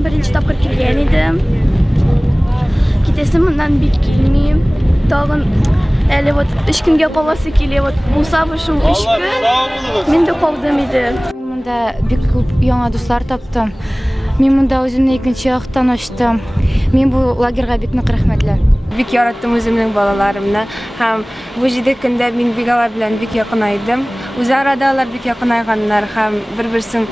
Мен birinci тапкыр келген едім. Кетесім мындан бек келмеймін. Тағын әлі вот 3 күнге қаласы келе, вот болса бішім 3 күн, мен де қалдым еді. Мұнда бек көп яңа достар таптым. Мен мұнда өзімнің екінші ақтан аштым. Мен бұл лагерға бек нык рәхмәтләр. Бик яраттым үземнең балаларымны һәм бу җиде көндә мин бик алар белән бик якынайдым. Үзара да алар бик якынайганнар һәм бер-берсен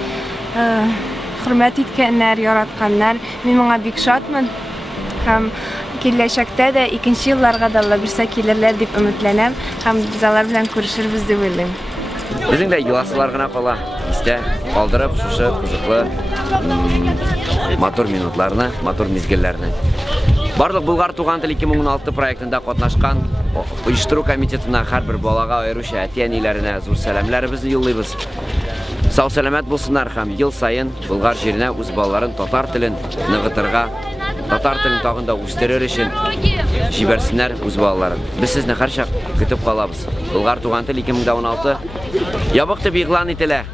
хөрмәт иткәннәр, яратканнар. Мин моңа бик шатмын һәм киләчәктә дә икенче елларга да алар бирсә килерләр дип өметләнәм һәм без алар белән күрешербез дип уйлыйм. Безнең дә еласылар гына кала. Истә калдырып шушы кызыклы мотор минутларны, мотор мизгелләрне. Барлык Болгар туган тел 2016 проектында катнашкан оештыру комитетына һәрбер балага аеруча әти-әниләренә зур сәламнәребезне юллыйбыз. Сау-сәламәт булсыннар һәм ел сайын Болгар җиренә үз балаларын татар телен ныгытырга, татар телен тагын да үстерер өчен җибәрсеннәр үз балаларын. Без сезне һәрчак көтеп калабыз. Болгар туган тел 2016 ябык дип игълан ителә.